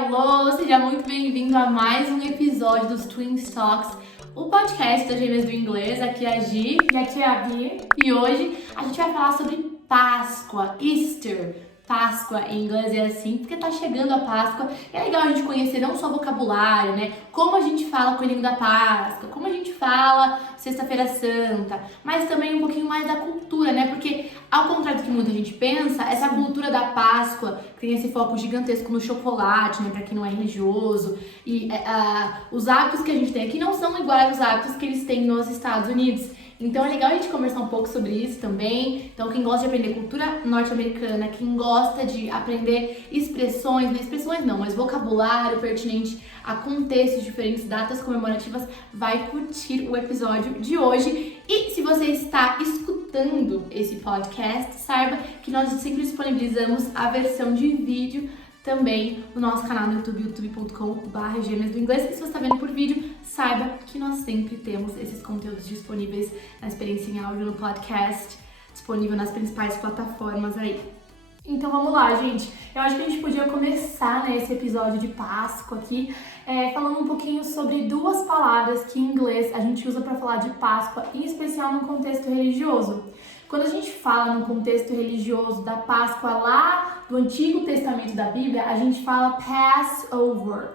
Hello! Seja muito bem-vindo a mais um episódio dos Twin Talks, o podcast das gêmeas do inglês. Aqui é a Gi e aqui é a Bia. E hoje a gente vai falar sobre Páscoa, Easter. Páscoa em inglês é assim, porque tá chegando a Páscoa. É legal a gente conhecer não só vocabulário, né? Como a gente fala Coelhinho da Páscoa, como a gente fala Sexta-feira Santa, mas também um pouquinho mais da cultura, né? Porque, ao contrário do que muita gente pensa, essa cultura da Páscoa tem esse foco gigantesco no chocolate, né? Pra quem não é religioso. E os hábitos que a gente tem aqui não são iguais aos hábitos que eles têm nos Estados Unidos. Então é legal a gente conversar um pouco sobre isso também. Então quem gosta de aprender cultura norte-americana, quem gosta de aprender expressões, mas vocabulário pertinente a contextos diferentes, datas comemorativas, vai curtir o episódio de hoje. E se você está escutando esse podcast, saiba que nós sempre disponibilizamos a versão de vídeo também no nosso canal no YouTube, youtube.com/gêmeas do inglês. E se você está vendo por vídeo, saiba que nós sempre temos esses conteúdos disponíveis na experiência em áudio, no podcast, disponível nas principais plataformas aí. Então vamos lá, gente. Eu acho que a gente podia começar, né, esse episódio de Páscoa aqui, falando um pouquinho sobre duas palavras que em inglês a gente usa para falar de Páscoa, em especial no contexto religioso. Quando a gente fala no contexto religioso da Páscoa lá do Antigo Testamento da Bíblia, a gente fala Passover.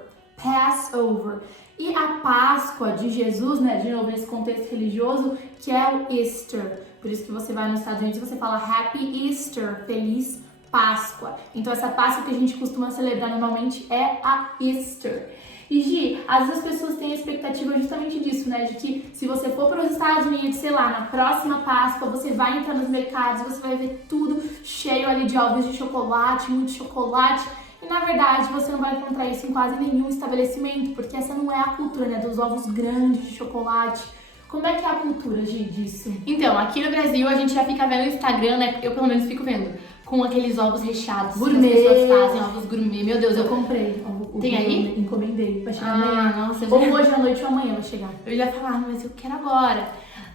Passover. E a Páscoa de Jesus, né, de novo nesse contexto religioso, que é o Easter. Por isso que você vai nos Estados Unidos e você fala Happy Easter, Feliz Páscoa. Então essa Páscoa que a gente costuma celebrar normalmente é a Easter. E Gi, às vezes as pessoas têm a expectativa justamente disso, né? De que se você for para os Estados Unidos, sei lá, na próxima Páscoa, você vai entrar nos mercados e você vai ver tudo cheio ali de ovos de chocolate, muito chocolate. E na verdade você não vai encontrar isso em quase nenhum estabelecimento, porque essa não é a cultura, né? Dos ovos grandes de chocolate. Como é que é a cultura, Gi, disso? Então, aqui no Brasil a gente já fica vendo no Instagram, né? Eu pelo menos fico vendo. Com aqueles ovos recheados gourmet. Que as pessoas fazem, ovos gourmet. Meu Deus, eu comprei. Tem aí? Encomendei. Vai chegar amanhã. Nossa, ou hoje à noite ou amanhã vai chegar. Eu já falava, mas eu quero agora.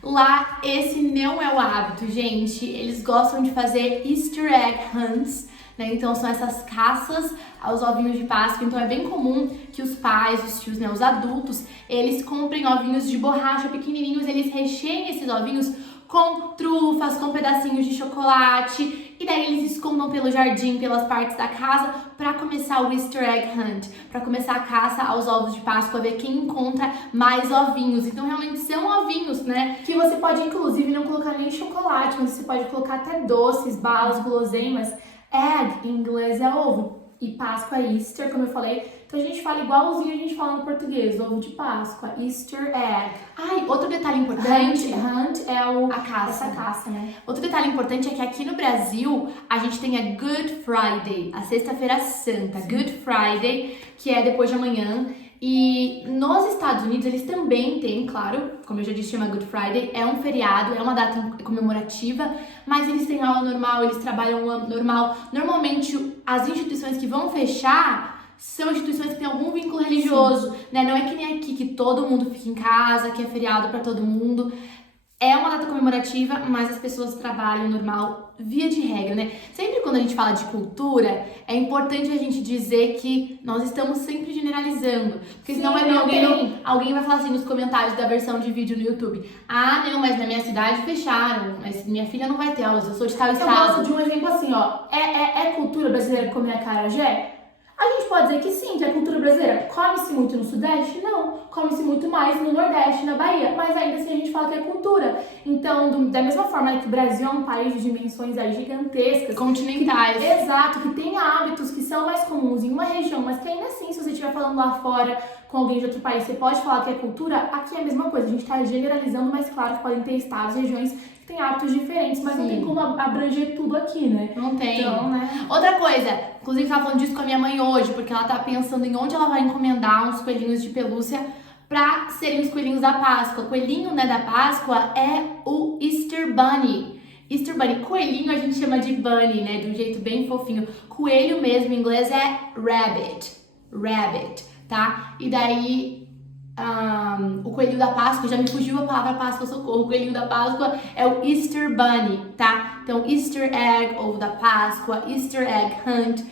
Lá, esse não é o hábito, gente. Eles gostam de fazer Easter egg hunts, né? Então são essas caças aos ovinhos de Páscoa. Então é bem comum que os pais, os tios, né, os adultos, eles comprem ovinhos de borracha pequenininhos, eles recheiem esses ovinhos com trufas, com pedacinhos de chocolate, e daí eles escondam pelo jardim, pelas partes da casa, pra começar o Easter Egg Hunt, pra começar a caça aos ovos de Páscoa, ver quem encontra mais ovinhos. Então realmente são ovinhos, né? Que você pode inclusive não colocar nem chocolate, mas você pode colocar até doces, balas, guloseimas. Egg em inglês é ovo. E Páscoa é Easter, como eu falei. Então a gente fala igualzinho a gente fala no português, ovo de Páscoa, Easter egg. Ai, outro detalhe importante. Hunt é a caça. Essa caça, né? Outro detalhe importante é que aqui no Brasil a gente tem a Good Friday, a Sexta-feira Santa. Sim. Good Friday, que é depois de amanhã. E nos Estados Unidos eles também têm, claro, como eu já disse, chama Good Friday, é um feriado, é uma data comemorativa, mas eles têm aula normal, eles trabalham normal. Normalmente as instituições que vão fechar são instituições que têm algum vínculo religioso, né? Não é que nem aqui que todo mundo fica em casa, que é feriado pra todo mundo. É uma data comemorativa, mas as pessoas trabalham normal, via de regra, né? Sempre quando a gente fala de cultura, é importante a gente dizer que nós estamos sempre generalizando. Porque senão alguém vai falar assim nos comentários da versão de vídeo no YouTube. Ah, não, mas na minha cidade fecharam, mas minha filha não vai ter aulas, eu sou de tal estado. Eu gosto de um exemplo assim, ó. É cultura brasileira comer acarajé? A gente pode dizer que sim, que a cultura brasileira come-se muito no Sudeste? Não. Come-se muito mais no Nordeste, na Bahia. Mas ainda assim a gente fala que é cultura. Então, da mesma forma que o Brasil é um país de dimensões aí gigantescas. Continentais. Exato, que tem hábitos que são mais comuns em uma região, mas que ainda assim, se você estiver falando lá fora com alguém de outro país, você pode falar que é cultura. Aqui é a mesma coisa. A gente está generalizando, mas claro que podem ter estados, regiões que têm hábitos diferentes, mas sim, não tem como abranger tudo aqui, né? Não tem. Então, né? Outra coisa, inclusive eu tava falando disso com a minha mãe hoje, porque ela tá pensando em onde ela vai encomendar uns coelhinhos de pelúcia pra serem os coelhinhos da Páscoa. Coelhinho, né, da Páscoa é o Easter Bunny. Easter Bunny, coelhinho a gente chama de bunny, né, de um jeito bem fofinho. Coelho mesmo, em inglês é rabbit, tá? E daí o coelhinho da Páscoa, já me fugiu a palavra Páscoa, socorro. O coelhinho da Páscoa é o Easter Bunny, tá? Então, Easter Egg, ovo da Páscoa, Easter Egg Hunt.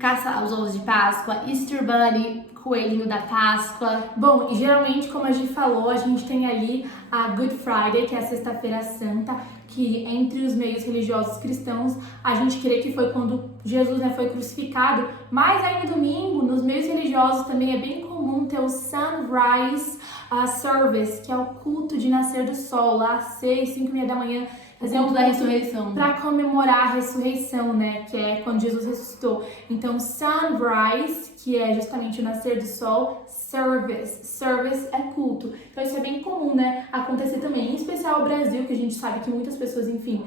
caça aos ovos de Páscoa, Easter Bunny, coelhinho da Páscoa. Bom, e geralmente, como a gente falou, a gente tem ali a Good Friday, que é a Sexta-feira Santa, que entre os meios religiosos cristãos, a gente crê que foi quando Jesus, né, foi crucificado. Mas aí no domingo, nos meios religiosos também é bem comum ter o Sunrise Service, que é o culto de nascer do sol, lá às 6, 5:30 da manhã. Exemplo da ressurreição. Para comemorar a ressurreição, né? Que é quando Jesus ressuscitou. Então, sunrise, que é justamente o nascer do sol, service. Service é culto. Então, isso é bem comum, né? Acontecer também. Em especial o Brasil, que a gente sabe que muitas pessoas, enfim,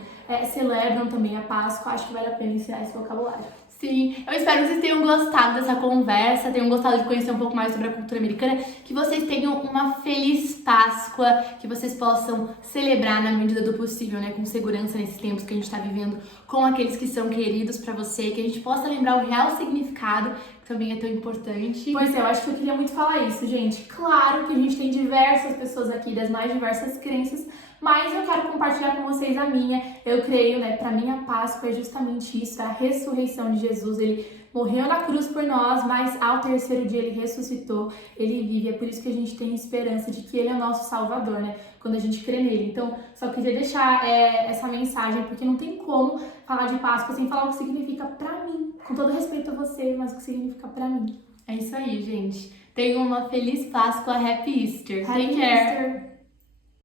celebram também a Páscoa. Acho que vale a pena ensinar esse vocabulário. Sim, eu espero que vocês tenham gostado dessa conversa, tenham gostado de conhecer um pouco mais sobre a cultura americana, que vocês tenham uma feliz Páscoa, que vocês possam celebrar na medida do possível, né, com segurança nesses tempos que a gente tá vivendo, com aqueles que são queridos pra você, que a gente possa lembrar o real significado, que também é tão importante. Pois é, eu acho que eu queria muito falar isso, gente. Claro que a gente tem diversas pessoas aqui das mais diversas crenças, mas eu quero compartilhar com vocês a minha. Eu creio, né, pra mim a Páscoa é justamente isso, a ressurreição de Jesus. Ele morreu na cruz por nós, mas ao terceiro dia ele ressuscitou, ele vive. É por isso que a gente tem esperança de que ele é o nosso Salvador, né, quando a gente crê nele. Então, só queria deixar essa mensagem, porque não tem como falar de Páscoa sem falar o que significa pra mim. Com todo respeito a você, mas o que significa pra mim. É isso aí, gente. Tenham uma feliz Páscoa, Happy Easter. Happy Take care. Easter.